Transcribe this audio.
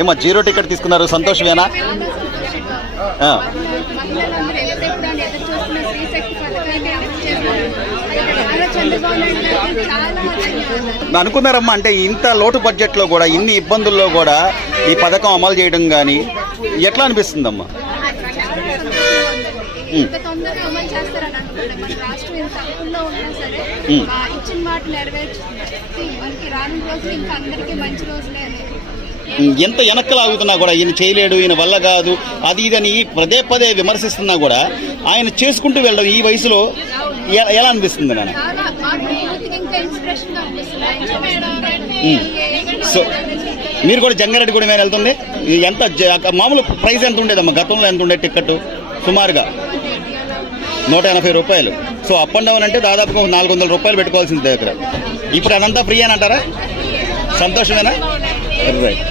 ఏమో zero ticket తీసుకున్నారు, సంతోషమేనా? అనుకున్నారమ్మా, అంటే ఇంత లోటు బడ్జెట్లో కూడా ఇన్ని ఇబ్బందుల్లో కూడా ఈ పథకం అమలు చేయడం కానీ ఎట్లా అనిపిస్తుందమ్మా? తొందరగా అమలు చేస్తారని అనుకుంటే మన రాష్ట్రం ఇంత అప్పుల్లో ఉన్నా సరే ఇచ్చిన మాట నెరవేర్చుకుంటే మనకి రానున్న రోజులు ఇంకా అందరికీ మంచి రోజులే. ఎంత వెనక్కలాగుతున్నా కూడా ఈయన చేయలేడు, ఈయన వల్ల కాదు, అది ఇదని పదే పదే విమర్శిస్తున్నా కూడా ఆయన చేసుకుంటూ వెళ్ళడం ఈ వయసులో ఎలా అనిపిస్తుంది నాన్న? సో మీరు కూడా జంగారెడ్డి కూడా మేము వెళ్తుంది, ఎంత మామూలు ప్రైస్ ఎంత ఉండేదమ్మా గతంలో? ఎంత ఉండే టికెట్ సుమారుగా? 180 రూపాయలు. సో అప్ అండ్ డౌన్ అంటే దాదాపుగా 400 రూపాయలు పెట్టుకోవాల్సింది దగ్గర. ఇప్పుడు అదంతా ఫ్రీ అని అంటారా? సంతోషమేనా? రైట్.